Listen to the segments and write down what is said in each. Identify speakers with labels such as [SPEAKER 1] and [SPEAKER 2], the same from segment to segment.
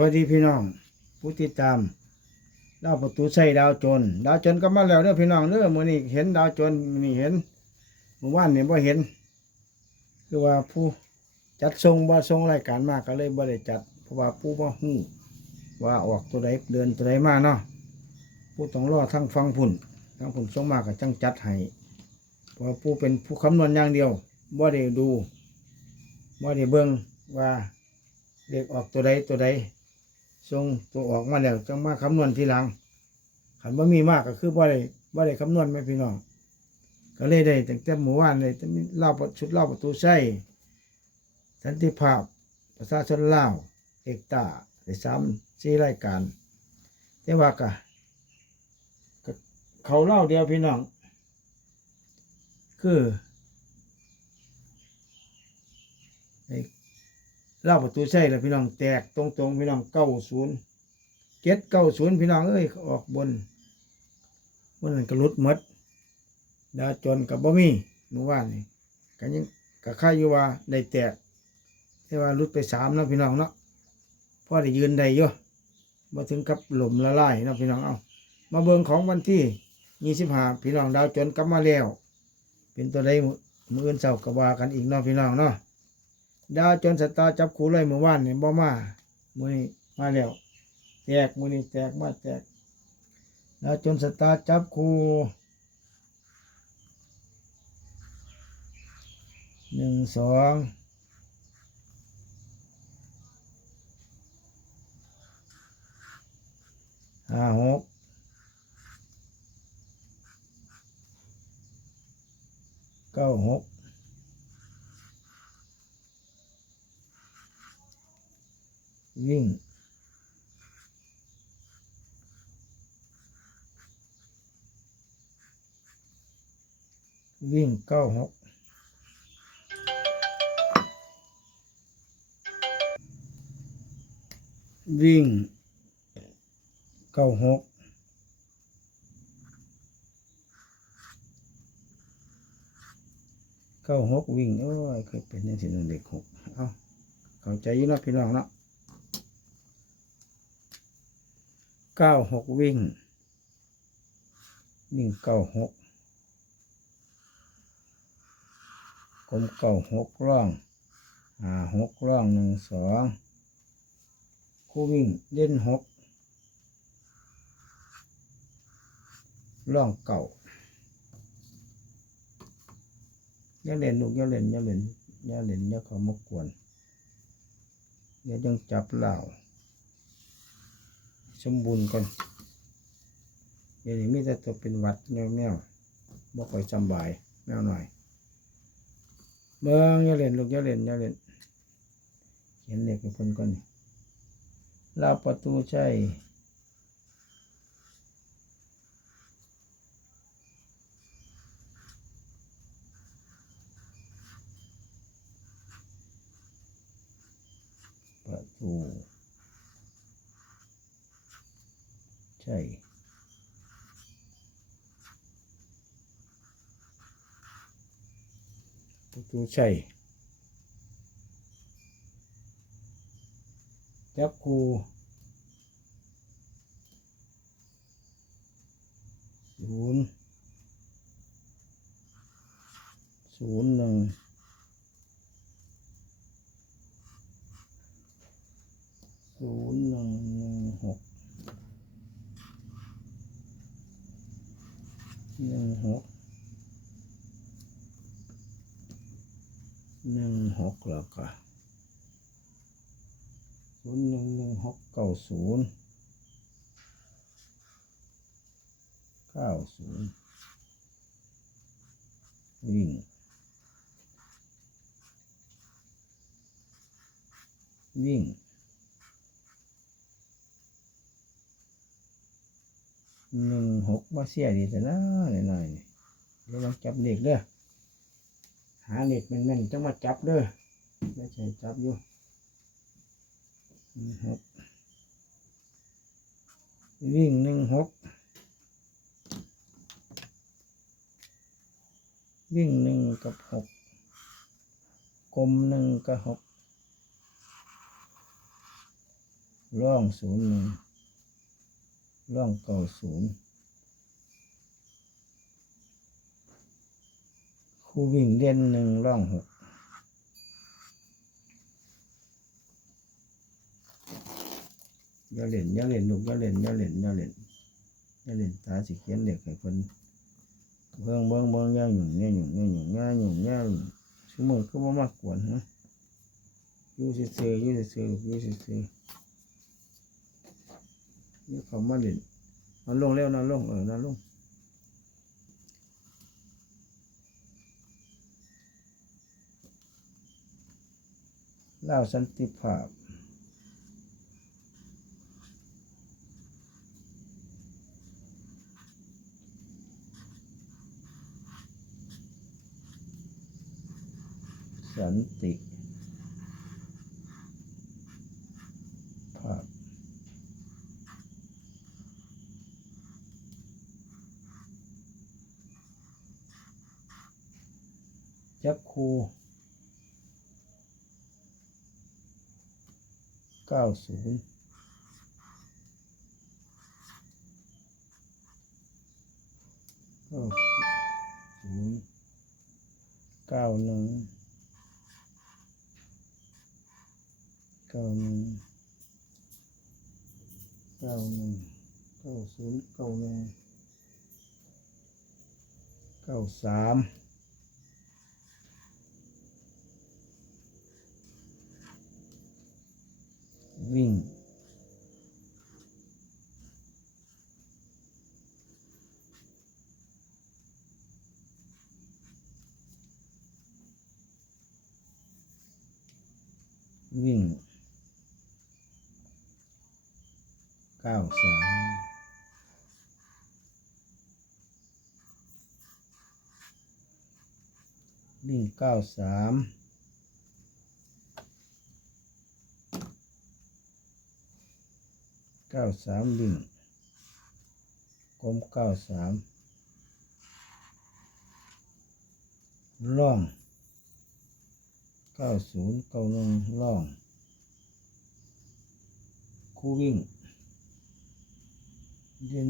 [SPEAKER 1] วัสดีพี่น้อง ผู้ติดตามดาวประตูใส่ดาวจรดาวจรก็มาแล้วเด้อพี่น้องเด้อมื้อนี้เห็นดาวจรมื้อนี้เห็นเมื่อวานนี่บ่เห็น คือว่าผู้จัดทรงบ่ทรงรายการมากก็เลยบ่ได้จัด เพราะว่าผู้บ่ฮู้ว่าออกตัวใดเดือนตัวใดมาเนาะผู้ต้องรอทั้งฟังพุ่นทั้งพุ่นส่งมากก็จังจัดให้เพราะผู้เป็นผู้คำนวณอย่างเดียวบ่ได้ดูบ่ได้เบิ่งว่าเลขออกตัวใดตัวใด ส่งตัวออกมาแล้วจังมาคำนวณทีหลังขันว่ามีมากก็คือบ่ได้บ่ได้คำนวณไหมพี่น้อง ก็เลยได้ตั้งแต่หมู่บ้านเลยจะมีเล่าชุดเล่าประตูใช่สันติภาพประชาชนเล่าเอกตาได้ซ้ำสี่รายการแต่ว่าก็เขาเล่าเดียวพี่น้อง คือไอ เล่าประตูใช่แล้วพี่น้องแตกตรงๆพี่น้องเก้าศูนย์เจ็ดเก้าศูนย์พี่น้องเอ้ยออกบนบนนั้นก็หลุดมดดาวจนกับบ่มีเมื่อวานนี่กันยังกับข้าอยู่ว่าได้แตกแต่ว่าหลุดไปสามแล้วพี่น้องเนาะพอได้ยืนได้เยอะมาถึงกับหล่มละลายนะพี่น้องเอามาเบิงของวันที่ยี่สิบห้าพี่น้องดาวจนกลับมาแล้ว เป็นตัวใดมื้อมืออื่นเสาร์กว่ากันอีกเนาะพี่น้องเนาะ ดาวจนสตาร์จับคู่เลยเมื่อวานเนี่ยบ่มามือนี้มาแล้วแตกมือนี้แตกมาแตกดาวจนสตาร์จับคู่หนึ่งสองห้าหกเก้าหก วิ่ง วิ่งเก้าหกวิ่งเก้าหกเก้าหกวิ่งโอ้ยเคยเป็นยังสิหนึ่งเด็กหกเอาเข้าใจยี่นาะพี่น้องเนาะ เก้าหกวิ่ง วิ่งเก้าหกกลมเก้าหกร่องอ่าหกร่องหนึ่งสองคู่วิ่งเล่นหกร่องเก่าอย่าเล่นลูกอย่าเล่นอย่าเล่นอย่าเล่นอย่าเขามากวนอย่าจังจับเหล่า สมบูรณ์ก่อนเดี๋ยวนี้มีแต่ตัวเป็นวัดแมวแมวๆบ่ค่อยสำบายแมวหน่อยเบิ่งอย่าเล่นลูกอย่าเล่นอย่าเล่นเขียนเลขให้เพิ่นก่อนลาประตูใช่ประตู ใช่ประตูใช่จับครูศูนย์ศูนย์หนึ่งศูนย์หนึ่งหนึ่งหก หนึ่งหกหนึ่งหกแล้วก็ศูนย์หนึ่งหนึ่งหกเก้าศูนย์เก้าศูนย์วิ่งวิ่ง หนึ่งหกมาเสียดีแต่นะหน่อยหน่อยเดี๋ยวลองจับเด็กเด้อหาเด็กแม่นๆจังมาจับเด้อไม่ใช่จับอยู่หนึ่งหกวิ่งหนึ่งหกวิ่งหนึ่งกับหกกลมหนึ่งกับหกร่องศูนย์หนึ่ง ร่องเก้าศูนย์คู่วิ่งเด่นหนึ่งร่องหกอย่าเล่นอย่าเล่นลูกอย่าเล่นอย่าเล่นอย่าเล่นอย่าเล่นตาสิเขียนเด็กให้คนเบิ่งเบิ่งเบิ่งย่าหยุ่งย่าหยุ่งย่าหยุ่งย่าหยุ่งย่าหยุ่งสมมติก็บ่มากวนฮะยู่ซื่อๆอยู่ซื่อๆลูกอยู่ซื่อๆ นี่เขามาเล่นนอนลงเร็วนอนลงเออนอนลงเล่าสันติภาพสันติภาพ จับคูเก้าศูนย์เก้าศูนย์เก้าหนึ่งเก้าหนึ่งเก้าหนึ่งเก้าศูนย์เก้าหนึ่งเก้าสาม วิ่งเก้าสามเก้าสามวิ่งกลมเก้าสามล่องเก้าศูนย์เก้าหนึ่งล่อง คู่วิ่งเดือน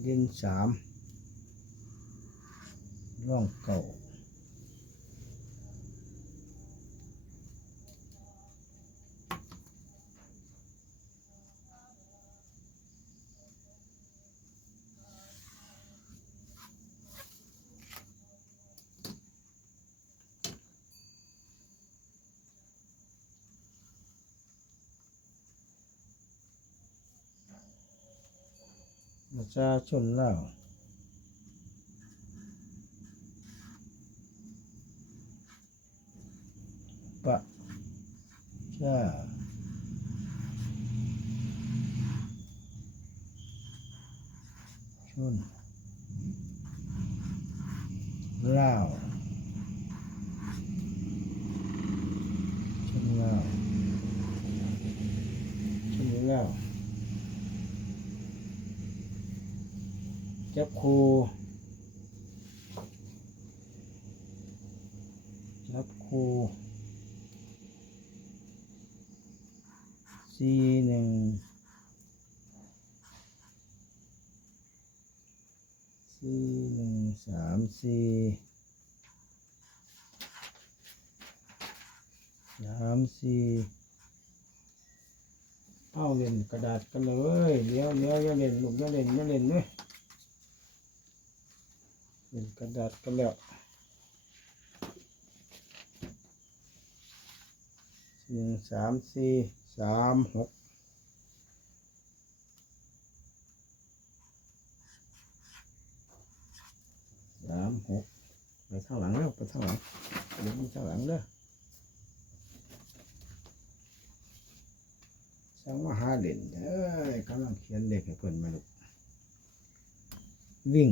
[SPEAKER 1] เดือนสาม ร่องเก่าประชาชนเล่าว ปะชาชนลาวชนเล่าวชนเล่าวจับคูจับคู สี่หนึ่งสี่หนึ่งสามสี่สามสี่เอาเล่นกระดาษกันเลยเดี๋ยวเดี๋ยวอย่าเล่นลูกอย่าเล่นอย่าเล่นเลยเป็นกระดาษกันแล้วหนึ่งสามสี่ สามหกสามหกไปข้างหลังแล้วไปข้างหลังเดี๋ยวไปข้างหลังเด้อช่างมาหาเด่นเอ้ยกำลังเขียนเลขให้เพิ่อนมาลูกวิ่ง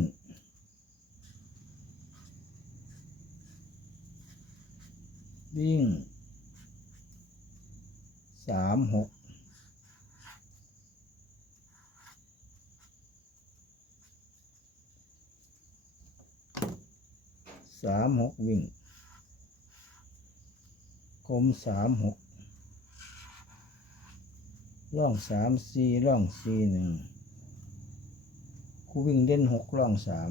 [SPEAKER 1] วิ่ง สามหกสามหกวิ่งกลมสามหกร่องสามสี่ร่องสี่หนึ่งคูวิ่งเด่นหกร่องสาม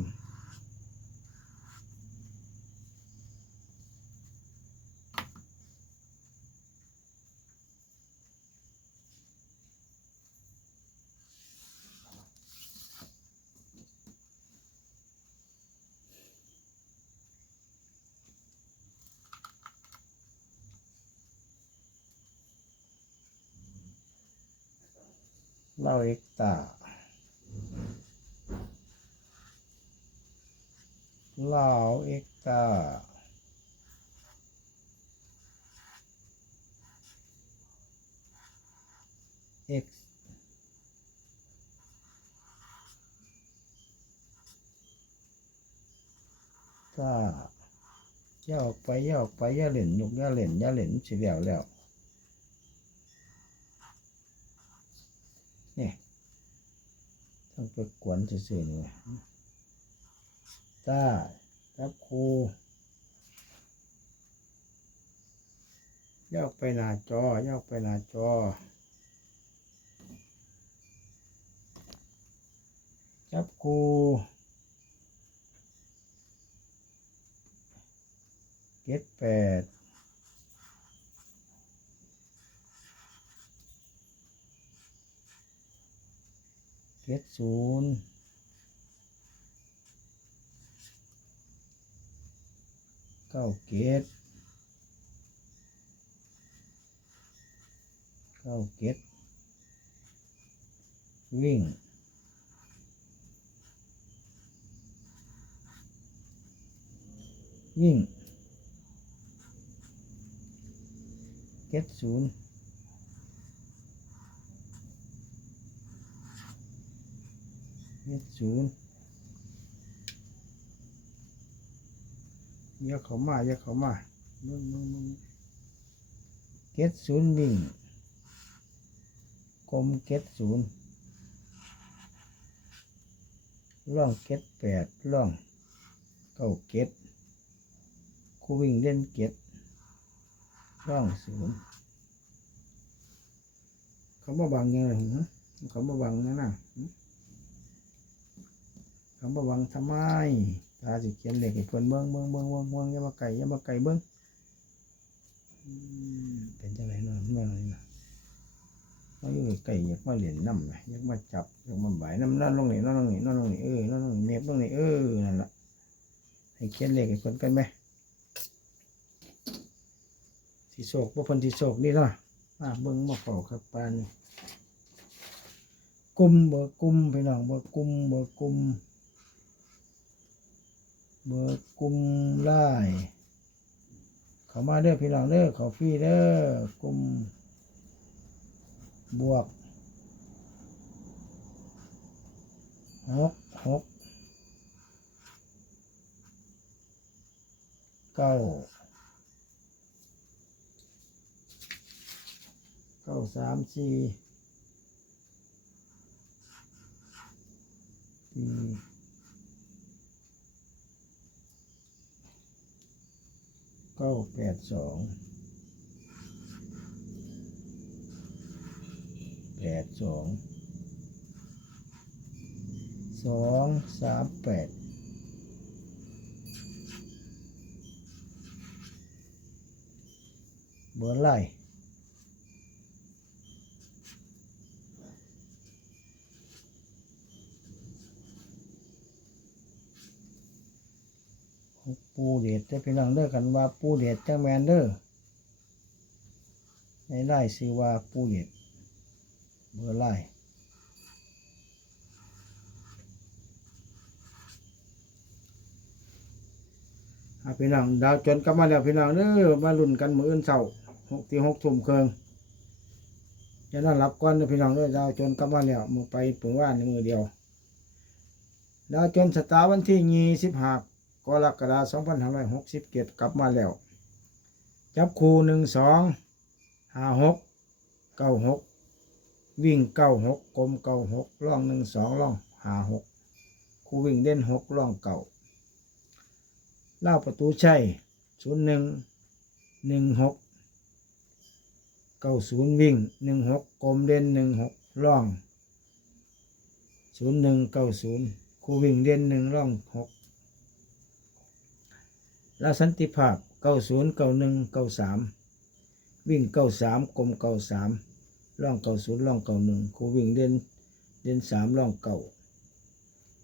[SPEAKER 1] เล่าเอกตาเล่าเอกตาเอ็กตาย่าออกไปย่าออกไปย่าเหล่นยกย่าเหล่นย่าเหล่นสิแล้วแล้ว นี่ต้องไปกวนซื่อๆนี่ตาครับครูยกไปหน้าจอยกไปหน้าจอจับครูเก็ดแปด เกตศูนย์เก้าเกตเก้าเกตวิ่งวิ่งเกตศูนย์ เจ็ดศูนย์เยอะเขามาเยอะเขามามึงมึงมึงเจ็ดศูนย์วิ่งกลมเจ็ดศูนย์ล่องเจ็ดแปดล่องเก้าเจ็ดคู่วิ่งเล่นเจ็ดล่องศูนย์เขามาบังยังไงหึเขามาบังนั่นน่ะำว่าหวังทำไมตาสิเขียนเหลขให้เพิ่นเบิ่งเบิ่งเบิ่งเบิ่งเบิ่งยามาไก่ยามาไก่เบิ่งเป็นจังไดเนาะเมื่อนี้นะมาอยู่ไก่อยากมาเล่นน้ำไหมอยากมาจับอยากมาบ่ายน้ำนั่นลงนี่นั่นลงนี่นั่นลงนี่เออนั่นลงนี่เมียบลงนี่เออนั่นละให้เขียนเลขให้เพิ่นกันไหมสิโศกบ่เพิ่นสิโศกนี่เนาะมาเบิ่งมาเฝ้าครับปานกุมเบอร์กลุ่มพี่น้องเบอร์กลุ่มเบอร์กลุ่ม เบอร์กลุ่มไล่เขามาเด้อพี่น้องเด้อเขาฟรีเด้อกลุ่มบวกหกหกเก้าเก้าสามสี่สี่ เก้าแปดสองแปดสองสองสามแปดเบอร์ไล่ ปูเดชจะพี่น้องเด้อกันว่าปูเดชจังแมนเด้อในไล่ซื้อว่าปูเดชเบอร์ไล่พี่น้องดาวจนกลับมาแล้วพี่น้องเด้อมาลุ้นกันมืออื่นเสาหกที่หกทุ่มเคิงจะนอนรับก่อนเด้อพี่น้องเด้อดาวจนกลับมาแล้วมือไปปุ๋งว่านในมือเดียวดาวจนสตาร์วันที่ยี่สิบห้า กรกฎาคมสองพันห้าร้อยหกสิบเจ็ดกลับมาแล้ว จับคู่หนึ่งสองห้าหกเก้าหกวิ่งเก้าหกกลมเก้าหกล่องหนึ่งสองล่องห้าหกคู่วิ่งเด่นหกล่องเก่าเล่าประตูชัยศูนย์หนึ่งหนึ่งหกเก้าศูนย์วิ่งหนึ่งหกกลมเด่นหนึ่งหกร่องศูนย์หนึ่งเก้าศูนย์คูวิ่งเด่นหนึ่งร่องหก แล้วสันติภาพเก้าศูนย์เก้าหนึ่งเก้าสามวิ่งเก้าสามกลมเก้าสามร่องเก้าศูนย์ร่องเก้าหนึ่งคูวิ่งเด่นเด่นสามร่องเก้า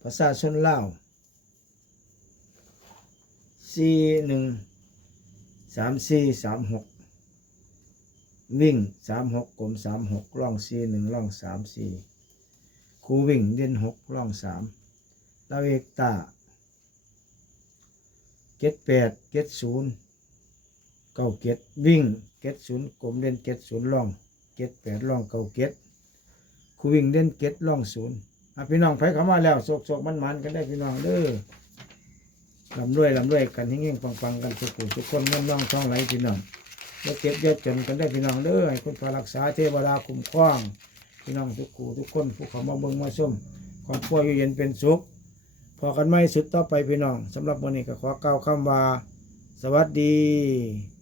[SPEAKER 1] ภาษาชนลาวสี่หนึ่งสามซีสามหกวิ่งสามหกกลมสามหกล่องสี่หนึ่งล่องสามซีครูวิ่งเด่นหกล่องสามลาเอกตา เก็ดแปดเก็ดศูนย์เก้าเก็ดวิ่งเก็ดศูนย์กลมเด่นเก็ดศูนย์ล่องเก็ดแปดล่องเก้าเก็ดคูวิ่งเด่นเก็ดล่องศูนย์พี่น้องไปเข้ามาแล้วโศกโศกมันมันกันได้พี่น้องเด้อลำรวยลำรวยกันเฮงๆปังๆกันทุกผู้ทุกคนเงินน้องทองไหลพี่น้องอย่าเจ็บอย่าจนกันได้พี่น้องเด้อให้คุณพระรักษาเทวดาคุ้มครองพี่น้องทุกคู่ทุกคนผู้เขามาเบิ่งมาชมครอบครัวอยู่เย็นเป็นสุข อกันไม่สุดต่อไปพี่น้องสำหรับวันนี้ก็ขอเกล่าคำว่า สวัสดี